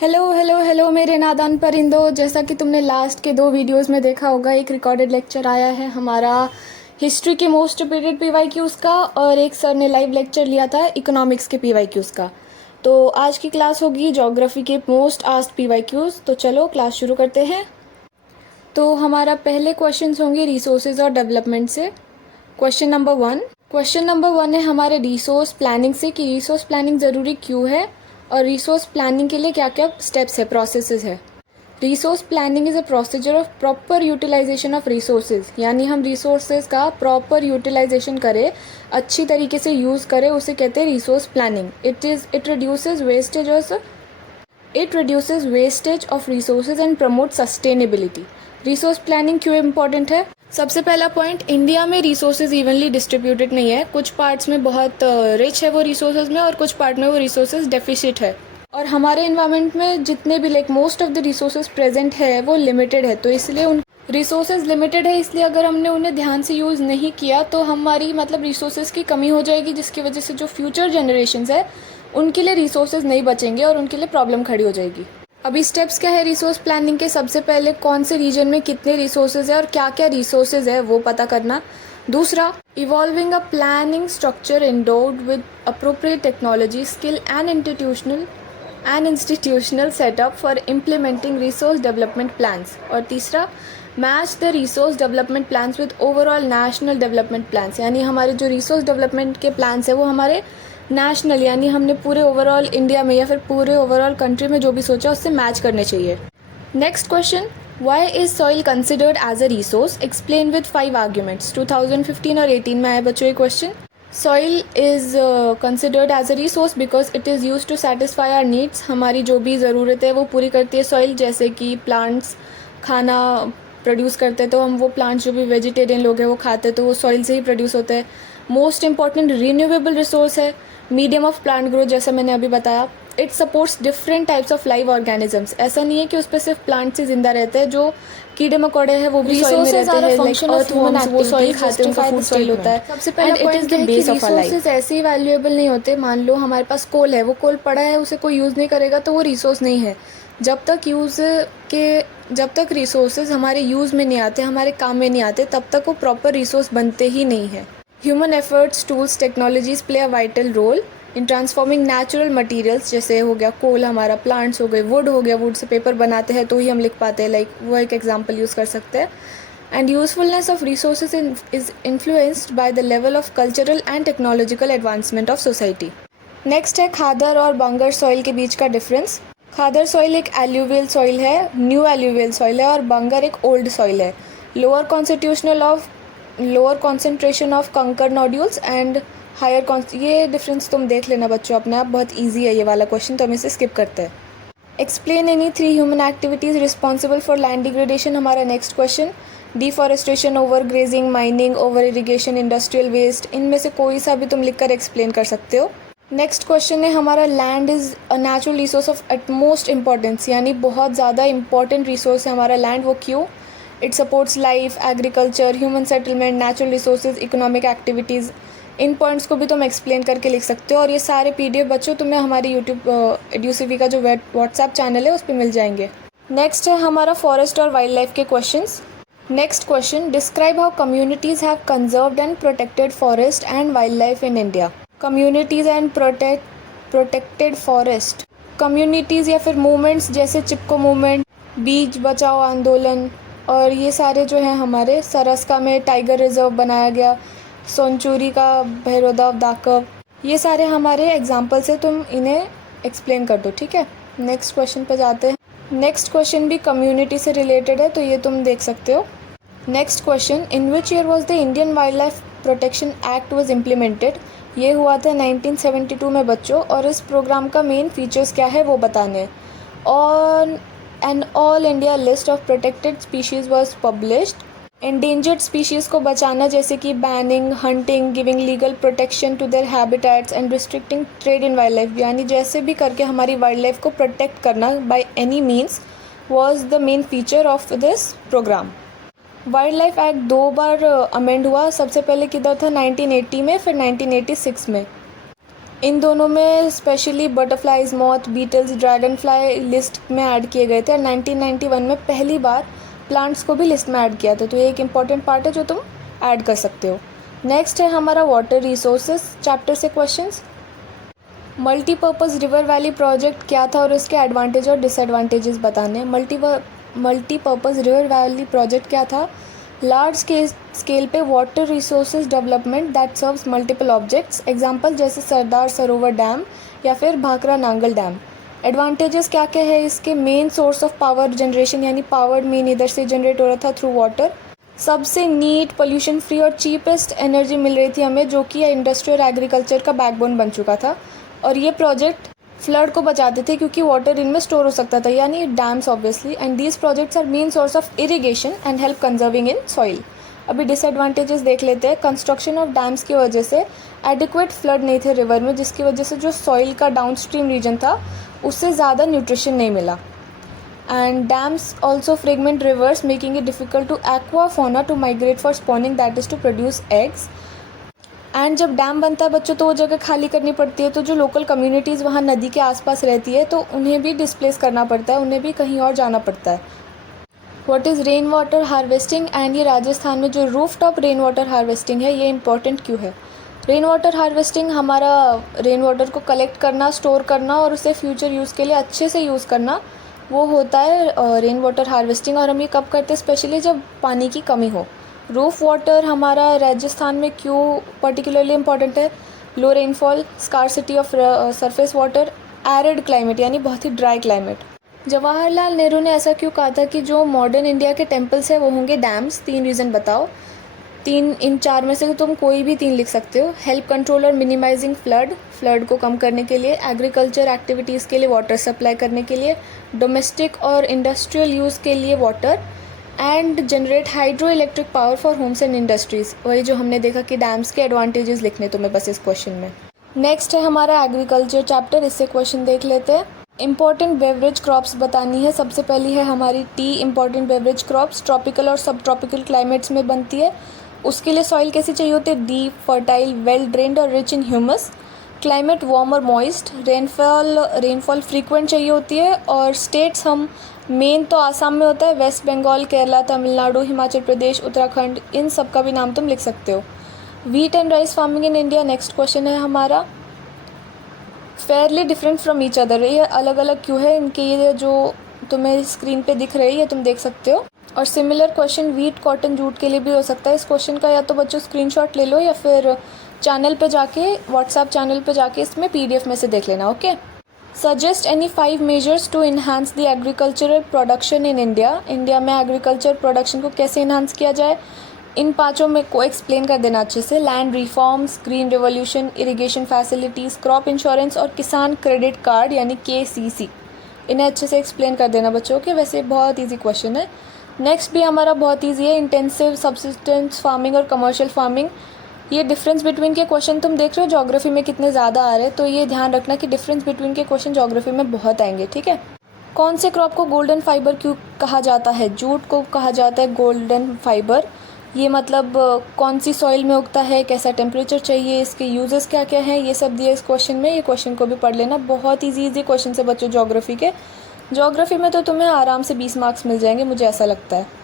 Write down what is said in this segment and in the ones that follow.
Hello hello hello मेरे नादान परिंदों। जैसा कि तुमने लास्ट के 2 वीडियोस में देखा होगा, एक रिकॉर्डेड लेक्चर आया है हमारा हिस्ट्री के मोस्ट रिपीटेड पीवाईक्यूज़ का, और एक सर ने लाइव लेक्चर लिया था इकोनॉमिक्स के पीवाईक्यूज़ का। तो आज की क्लास होगी ज्योग्राफी के मोस्ट आस्क्ड पीवाईक्यूज़। तो चलो क्लास शुरू करते हैं। तो हमारा पहले क्वेश्चंस होंगे रिसोर्सेज और डेवलपमेंट से। क्वेश्चन नंबर वन है हमारे रिसोर्स प्लानिंग से, कि रिसोर्स प्लानिंग ज़रूरी क्यों है और रिसोर्स प्लानिंग के लिए क्या क्या स्टेप्स है, प्रोसेसेस है। Resource planning is a procedure of proper utilisation of resources, यानी हम रिसोर्सेज का प्रॉपर यूटिलाइजेशन करें, अच्छी तरीके से यूज़ करें, उसे कहते हैं resource planning. It reduces wastage of resources and promote sustainability. Resource planning क्यों इम्पॉर्टेंट है? सबसे पहला पॉइंट, इंडिया में रिसोर्सेज इवनली डिस्ट्रीब्यूटेड नहीं है। कुछ पार्ट्स में बहुत रिच है वो रिसोर्सेज में, और कुछ पार्ट में वो रिसोर्सेज डेफिसिट है। और हमारे इन्वायरमेंट में जितने भी most of the resources present है वो लिमिटेड है। तो इसलिए उन रिसोर्सेज लिमिटेड है, इसलिए अगर हमने उन्हें ध्यान से यूज़ नहीं किया तो हमारी रिसोर्सेज की कमी हो जाएगी, जिसकी वजह से जो फ्यूचर जनरेशन्स है उनके लिए रिसोर्सेज नहीं बचेंगे और उनके लिए प्रॉब्लम खड़ी हो जाएगी। अभी स्टेप्स क्या है रिसोर्स प्लानिंग के? सबसे पहले कौन से रीजन में कितने रिसोर्सेज है और क्या क्या रिसोर्सेज है वो पता करना। दूसरा, evolving a planning structure endowed with appropriate technology, skill and institutional setup for implementing resource development plans. और तीसरा, match the resource development plans with overall national development plans, यानी हमारे जो रिसोर्स डेवलपमेंट के प्लान्स है वो हमारे नेशनल, यानी हमने पूरे ओवरऑल इंडिया में या फिर पूरे ओवरऑल कंट्री में जो भी सोचा उससे मैच करने चाहिए। Next question, why is soil considered as a resource? Explain with 5 arguments. 2015 और 18 में आए बच्चों ये question. Soil is considered as a resource because it is use to satisfy our needs. हमारी जो भी ज़रूरत है वो पूरी करती है सॉइल, जैसे कि प्लांट्स खाना प्रोड्यूस करते हैं तो हम वो प्लांट्स, जो भी वेजिटेरियन लोग हैं वो खाते हैं तो वो सॉइल से ही प्रोड्यूस होते हैं। मोस्ट इंपॉर्टेंट रिन्यूएबल रिसोर्स है, मीडियम ऑफ प्लांट ग्रोथ, जैसा मैंने अभी बताया। It supports different types of live organisms. ऐसा नहीं है कि उस पर सिर्फ प्लांट्स ही जिंदा रहते हैं, जो कीड़े मकोड़े हैं वो भी सॉइल में रहते हैं, वो सॉइल खाते हैं, उनका फूड सॉइल होता है। सबसे पहला पॉइंट है कि रिसोर्सेज ऐसे ही वैल्यूएबल नहीं होते। मान लो हमारे पास कोल है, वो कोल पड़ा है, उसे कोई यूज़ नहीं करेगा तो वो रिसोर्स नहीं है। जब तक रिसोर्सेज हमारे यूज़ में नहीं आते, हमारे काम में नहीं आते, तब तक वो प्रॉपर रिसोर्स बनते ही नहीं है। Human efforts, tools, technologies play a vital role in transforming natural materials, जैसे हो गया कोल हमारा, प्लांट्स हो गए, वुड हो गया, वुड से पेपर बनाते हैं तो ही हम लिख पाते हैं, वो एक एग्जांपल यूज़ कर सकते हैं। And usefulness of resources is influenced by the level of cultural and technological advancement of society. Next है खादर और बंगर सॉइल के बीच का डिफरेंस। खादर सॉइल एक एल्यूवियल सॉइल है, न्यू एल्यूवियल सॉइल है, और बंगर एक ओल्ड सॉइल है। लोअर कॉन्सेंट्रेशन ऑफ कंकर नोड्यूल्स एंड हायर ये डिफरेंस तुम देख लेना बच्चों अपने आप, बहुत इजी है ये वाला क्वेश्चन, तो हम इसे स्किप करते हैं। Explain any 3 human activities responsible for land degradation, हमारा next question. Deforestation, over grazing, mining, over irrigation, industrial waste, इनमें से कोई सा भी तुम लिखकर एक्सप्लेन कर सकते हो। नेक्स्ट क्वेश्चन है हमारा, land is a natural resource of utmost importance, यानी बहुत ज़्यादा इंपॉर्टेंट रिसोर्स है हमारा लैंड, वो क्यों? It supports life, agriculture, human settlement, natural resources, economic activities. In points को भी तुम एक्सप्लेन करके लिख सकते हो, और ये सारे PDF बच्चों तुम्हें हमारी यूट्यूब EduCV का जो व्हाट्सएप चैनल है उस पर मिल जाएंगे। नेक्स्ट है हमारा फॉरेस्ट और वाइल्ड लाइफ के questions. Next question, describe how communities have conserved and protected forest and wild life in India. Communities and protected forest, communities या फिर मूवमेंट्स जैसे चिपको मूवमेंट, बीच बचाओ आंदोलन, और ये सारे जो हैं हमारे सरस्का में टाइगर रिजर्व बनाया गया, सोनचूरी का भैरोदाव दाकव, ये सारे हमारे एग्जाम्पल्स है, तुम इन्हें एक्सप्लेन कर दो, ठीक है। नेक्स्ट क्वेश्चन पे जाते हैं। नेक्स्ट क्वेश्चन भी कम्युनिटी से रिलेटेड है तो ये तुम देख सकते हो। Next question, in which year was the Indian wild life protection act was implemented? ये हुआ था 1972 में बच्चों, और इस प्रोग्राम का मेन फीचर्स क्या है वो बताने। On an all India list of protected species was published. Endangered species को बचाना, जैसे कि banning hunting, giving legal protection to their habitats and restricting trade in wild life, यानी जैसे भी करके हमारी वाइल्ड लाइफ को प्रोटेक्ट करना by any means was the main feature of this programme. Wild life act 2 बार अमेंड हुआ, सबसे पहले किधर था 1980 में, फिर 1986 में। इन दोनों में specially butterflies, moth, beetles, dragon fly list में ऐड किए गए थे और 1991 में पहली बार प्लांट्स को भी लिस्ट में ऐड किया था। तो ये एक इम्पॉर्टेंट पार्ट है जो तुम ऐड कर सकते हो। नेक्स्ट है हमारा वाटर रिसोर्सेज चैप्टर से questions. Multipurpose river valley project क्या था और इसके एडवांटेज और डिसएडवांटेजेस बताने। मल्टीपर्पज़ रिवर वैली प्रोजेक्ट क्या था? लार्ज स्केल पे water resources development that serves multiple objects. Example जैसे सरदार सरोवर डैम या फिर भाखरा नांगल डैम। एडवांटेजेस क्या क्या है इसके? Main source of power generation, यानी पावर मेन इधर से जनरेट हो रहा था थ्रू वाटर। सबसे नीट, पोल्यूशन फ्री और चीपेस्ट एनर्जी मिल रही थी हमें, जो कि इंडस्ट्री और एग्रीकल्चर का बैकबोन बन चुका था। और ये प्रोजेक्ट फ्लड को बचाते थे क्योंकि वाटर इनमें स्टोर हो सकता था, यानी dams obviously. And these projects are main source of irrigation and help conserving in soil. अभी डिसएडवांटेजेस देख लेते हैं। कंस्ट्रक्शन ऑफ डैम्स की वजह से एडिक्वेट फ्लड नहीं थे रिवर में, जिसकी वजह से जो सॉइल का डाउनस्ट्रीम रीजन था उससे ज़्यादा न्यूट्रिशन नहीं मिला। And dams also fragment rivers, making it difficult to aquafauna to migrate for spawning, that is to produce eggs. And जब डैम बनता है बच्चों तो वो जगह खाली करनी पड़ती है, तो जो लोकल कम्युनिटीज़ वहाँ नदी के आसपास रहती है तो उन्हें भी डिस्प्लेस करना पड़ता है, उन्हें भी कहीं और जाना पड़ता है। What is rain water harvesting? And ये राजस्थान में जो roof top rain water harvesting है ये इंपॉर्टेंट क्यों है? रेन वाटर हार्वेस्टिंग हमारा रेन वाटर को कलेक्ट करना, स्टोर करना और उसे फ्यूचर यूज़ के लिए अच्छे से यूज़ करना, वो होता है रेन वाटर हार्वेस्टिंग। और हम ये कब करते हैं? स्पेशली जब पानी की कमी हो। रूफ वाटर हमारा राजस्थान में क्यों पर्टिकुलरली इम्पॉर्टेंट है? लो rainfall, scarcity of surface water, arid climate यानी बहुत ही ड्राई क्लाइमेट। जवाहरलाल नेहरू ने ऐसा क्यों कहा था कि जो मॉडर्न इंडिया के टेम्पल्स है वो होंगे डैम्स? 3 रीज़न बताओ। इन 4 में से तुम कोई भी 3 लिख सकते हो। हेल्प कंट्रोल और मिनिमाइजिंग फ्लड को कम करने के लिए, एग्रीकल्चर एक्टिविटीज़ के लिए वाटर सप्लाई करने के लिए, डोमेस्टिक और इंडस्ट्रियल यूज़ के लिए water, and generate hydro electric power for homes and industries. वही जो हमने देखा कि डैम्स के एडवांटेजेस लिखने तुम्हें बस इस क्वेश्चन में। नेक्स्ट है हमारा एग्रीकल्चर चैप्टर, इससे क्वेश्चन देख लेते हैं। इंपॉर्टेंट बेवरेज क्रॉप्स बतानी है। सबसे पहली है हमारी T. Important beverage crops tropical और सब ट्रॉपिकल क्लाइमेट्स में बनती है। उसके लिए सॉइल कैसी चाहिए होती है? डीप, फर्टाइल, वेल ड्रेन्ड और rich in humus. Climate warm और मॉइस्ट। रेनफॉल फ्रीक्वेंट चाहिए होती है। और स्टेट्स हम मेन तो आसाम में होता है, वेस्ट बंगाल, केरला, तमिलनाडु, हिमाचल प्रदेश, उत्तराखंड, इन सब का भी नाम तुम लिख सकते हो। Wheat and rice farming in India next question है हमारा। Fairlie different from each other, ये अलग अलग क्यों है इनके? ये जो तुम्हें स्क्रीन पे दिख रही है तुम देख सकते हो। और similar question wheat, cotton, jute के लिए भी हो सकता है। इस क्वेश्चन का या तो बच्चों स्क्रीनशॉट ले लो या फिर चैनल पे जाके, व्हाट्सएप चैनल पे जाके इसमें PDF में से देख लेना। Okay. Suggest any 5 measures to enhance the agricultural production in India. India में एग्रीकल्चर प्रोडक्शन को कैसे इन्हांस किया जाए? इन 5 में को एक्सप्लेन कर देना अच्छे से। Land reforms, green revolution, irrigation facilities, crop insurance और किसान क्रेडिट कार्ड यानी KCC। इन्हें अच्छे से एक्सप्लेन कर देना बच्चों के। वैसे बहुत ईजी क्वेश्चन है। नेक्स्ट भी हमारा बहुत ईजी है, इंटेंसिव सब्सिस्टेंस फार्मिंग और कमर्शियल फार्मिंग। ये डिफरेंस बिटवीन के क्वेश्चन तुम देख रहे हो ज्योग्राफी में कितने ज़्यादा आ रहे हैं, तो ये ध्यान रखना कि डिफरेंस बिटवीन के क्वेश्चन ज्योग्राफी में बहुत आएंगे, ठीक है। कौन से क्रॉप को गोल्डन फाइबर क्यों कहा जाता है? जूट को कहा जाता है गोल्डन फाइबर। ये मतलब कौन सी सॉइल में उगता है, कैसा टेम्परेचर चाहिए, इसके यूजेस क्या क्या हैं, ये सब दिया इस क्वेश्चन में। ये क्वेश्चन को भी पढ़ लेना, बहुत ईजी क्वेश्चन से बच्चों ज्योग्राफी के। ज्योग्राफी में तो तुम्हें आराम से 20 मार्क्स मिल जाएंगे, मुझे ऐसा लगता है।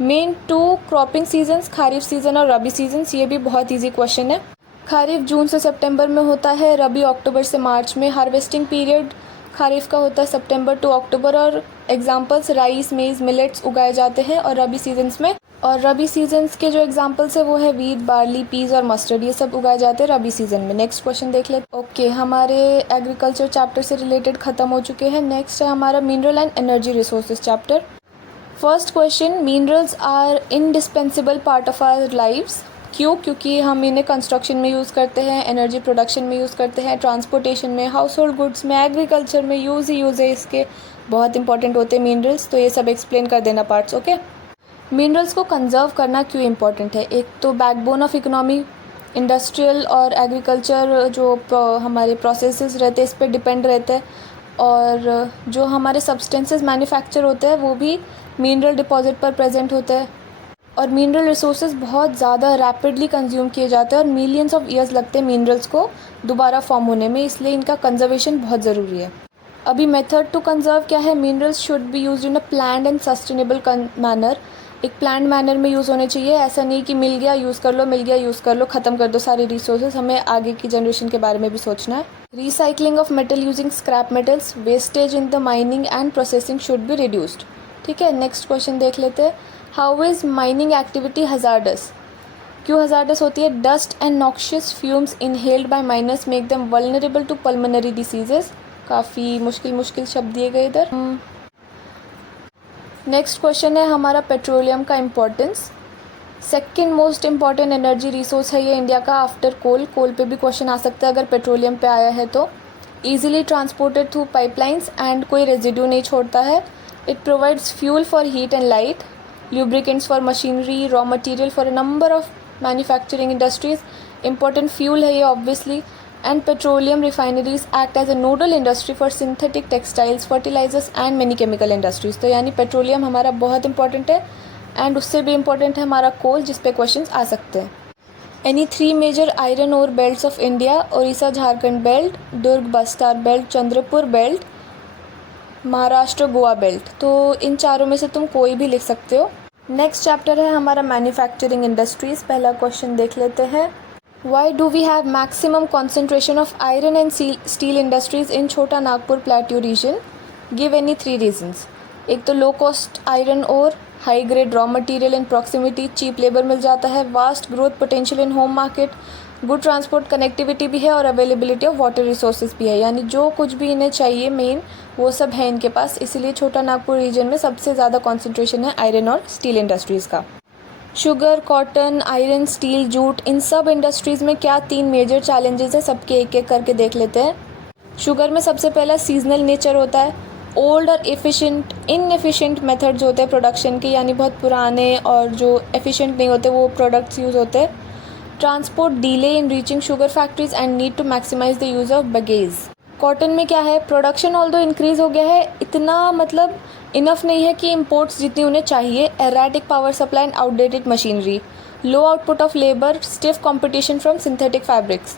Main 2 cropping seasons, kharif season और रबी सीजन्स, ये भी बहुत ईजी क्वेश्चन है। खारिफ जून से सितंबर में होता है, रबी अक्टूबर से मार्च में। हार्वेस्टिंग पीरियड खारिफ का होता है सितंबर टू अक्टूबर। और एग्जांपल्स राइस, मेज, मिलेट्स उगाए जाते हैं और रबी सीजन्स में। और रबी सीजन्स के जो एग्जांपल्स है वो है वीट, बार्ली, पीज और मस्टर्ड, ये सब उगाए जाते हैं रबी सीजन में। नेक्स्ट क्वेश्चन देख लेते। ओके, हमारे एग्रीकल्चर चैप्टर से रिलेटेड खत्म हो चुके हैं। नेक्स्ट है हमारा mineral and energy resources chapter. First question, minerals are indispensable part of our lives. क्यों? क्योंकि हम इन्हें कंस्ट्रक्शन में यूज़ करते हैं, एनर्जी प्रोडक्शन में यूज़ करते हैं, ट्रांसपोर्टेशन में, हाउस होल्ड गुड्स में, एग्रीकल्चर में यूज़ है इसके, बहुत इंपॉर्टेंट होते हैं मिनरल्स। तो ये सब एक्सप्लेन कर देना पार्ट्स। ओके। मिनरल्स को कंजर्व करना क्यों इम्पॉर्टेंट है? एक तो बैकबोन ऑफ इकोनॉमी, इंडस्ट्रियल और एग्रीकल्चर जो हमारे प्रोसेसेस रहते हैं इस पर डिपेंड रहते हैं। और जो हमारे सब्सटेंसेस मैन्युफैक्चर होते हैं वो भी मिनरल डिपॉजिट पर प्रेजेंट होते हैं। और मिनरल रिसोर्सेज बहुत ज़्यादा रैपिडली कंज्यूम किए जाते हैं और मिलियंस ऑफ ईयर्स लगते हैं मिनरल्स को दोबारा फॉर्म होने में, इसलिए इनका कंजर्वेशन बहुत ज़रूरी है। अभी मेथड टू कंजर्व क्या है, minerals should be used in a planned and sustainable manner. एक प्लान्ड मैनर में यूज़ होने चाहिए, ऐसा नहीं कि मिल गया यूज़ कर लो, मिल गया यूज़ कर लो, ख़त्म कर दो सारे रिसोर्सेज। हमें आगे की जनरेशन के बारे में भी सोचना है। Recycling of metal using scrap metals, wastage in the mining and processing should be reduced. ठीक है, नेक्स्ट क्वेश्चन देख लेते हैं। How is mining activity hazardous? क्यों हज़ार्डस होती है? Dust and noxious fumes inhaled by miners make them vulnerable to pulmonary diseases. काफ़ी मुश्किल शब्द दिए गए इधर। नेक्स्ट क्वेश्चन है हमारा पेट्रोलियम का importance. Second most important energy resource है ये इंडिया का आफ्टर कोल। कोल पे भी क्वेश्चन आ सकता है अगर पेट्रोलियम पे आया है तो। Easily transported through pipelines and कोई रेजिड्यू नहीं छोड़ता है। It provides fuel for heat and light, lubricants for machinery, raw material for a number of manufacturing industries. Important fuel है ये obviously, and petroleum refineries act as a nodal industry for synthetic textiles, fertilizers and many chemical industries. तो यानी petroleum हमारा बहुत important है and उससे भी important है हमारा कोल, जिस पे क्वेश्चंस आ सकते हैं। Any three major iron ore belts of India, Orissa Jharkhand belt, Durg Bastar belt, Chandrapur belt, Maharashtra Goa belt. तो इन चारों में से तुम कोई भी लिख सकते हो। नेक्स्ट चैप्टर है हमारा मैन्युफैक्चरिंग इंडस्ट्रीज। पहला क्वेश्चन देख लेते हैं। Why do we have maximum concentration of iron and steel industries in Chota Nagpur plateau region? Give any three reasons. एक तो लो कॉस्ट आयरन और high grade raw material in proximity, cheap labour मिल जाता है, vast growth potential in home market, good transport connectivity भी है और availability of water resources भी है। यानी जो कुछ भी इन्हें चाहिए मेन वो सब है इनके पास, इसीलिए छोटा नागपुर रीजन में सबसे ज़्यादा कॉन्सेंट्रेशन है आयरन और स्टील इंडस्ट्रीज़ का। Sugar, cotton, iron, steel, jute, इन सब इंडस्ट्रीज़ में क्या तीन मेजर चैलेंजेस है, सबके एक एक करके देख लेते हैं। शुगर में सबसे पहला सीजनल नेचर होता है। ओल्ड और इनएफिशिएंट मेथड्स होते हैं प्रोडक्शन के, यानी बहुत पुराने और जो एफिशिएंट नहीं होते वो प्रोडक्ट्स यूज़ होते हैं। Transport delay in reaching sugar factories and need to maximize the use of bagasse. Cotton में क्या है, प्रोडक्शन ऑल्दो इंक्रीज हो गया है, इतना मतलब इनफ नहीं है कि इंपोर्ट्स जितनी उन्हें चाहिए। Erratic power supply and outdated machinery, low output of labour, stiff competition from synthetic fabrics.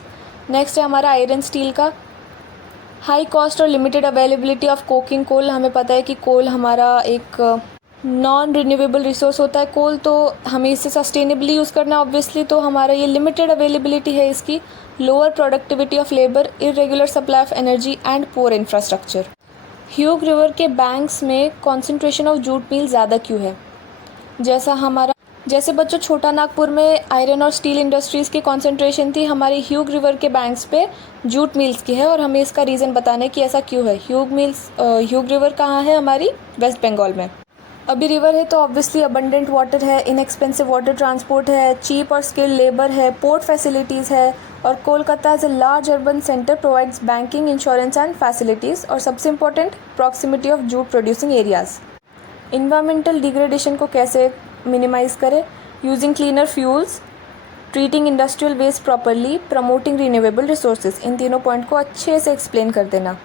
Next है हमारा आयरन स्टील का। हाई कॉस्ट और limited availability of coking coal. हमें पता है कि कोल हमारा एक नॉन रिन्यूएबल रिसोर्स होता है कोल, तो हमें इसे सस्टेनेबली यूज़ करना है ऑब्वियसली, तो हमारा ये लिमिटेड अवेलेबिलिटी है इसकी। Lower productivity of labour, irregular supply of energy and poor infrastructure. Hugh river के बैंक्स में कॉन्सेंट्रेशन ऑफ जूट मिल ज़्यादा क्यों है? जैसे बच्चों छोटा नागपुर में आयरन और स्टील इंडस्ट्रीज़ की कॉन्सेंट्रेशन थी, हमारी ह्यूग रिवर के बैंक्स पे जूट मिल्स की है, और हमें इसका रीज़न बताना है कि ऐसा क्यों है। ह्यूग रिवर कहाँ है? हमारी वेस्ट बंगाल में। अभी रिवर है तो ऑब्वियसली अबंडेंट वाटर है, इनएक्सपेंसिव वाटर ट्रांसपोर्ट है, चीप और स्किल्ड लेबर है, पोर्ट फैसिलिटीज़ है, और Kolkata as a large urban centre provides banking, insurance and facilities, और सबसे important proximity of jute producing areas. Environmental degradation को कैसे मिनिमाइज़ करें? Using cleaner fuels, treating industrial waste properly, promoting renewable resources. इन तीनों point को अच्छे से एक्सप्लेन कर देना।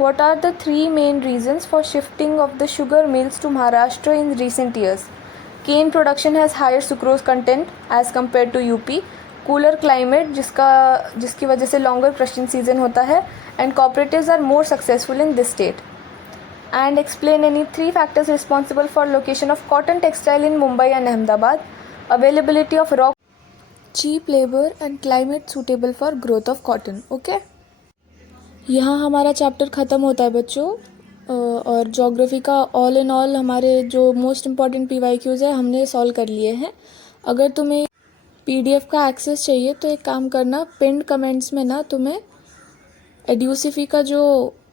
What are the three main reasons for shifting of the sugar mills to Maharashtra in recent years? Cane production has higher sucrose content as compared to UP. Cooler climate जिसकी वजह से longer crushing season होता है, and cooperatives are more successful in this state. And explain any three factors responsible for location of cotton textile in Mumbai and Ahmedabad. Availability of raw, cheap labor and climate suitable for growth of cotton. Okay? यहाँ हमारा chapter ख़त्म होता है बच्चों, और geography का all in all हमारे जो मोस्ट इम्पॉर्टेंट PYQs है हमने सॉल्व कर लिए हैं। अगर तुम्हें PDF का एक्सेस चाहिए तो एक काम करना, पिन्ड कमेंट्स में ना तुम्हें एड्यूसिफी का जो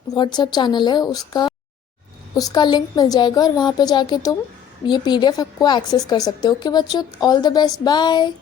व्हाट्सएप चैनल है उसका लिंक मिल जाएगा, और वहाँ पे जाके तुम ये PDF को एक्सेस कर सकते हो। ओके बच्चों, ऑल द बेस्ट, बाय।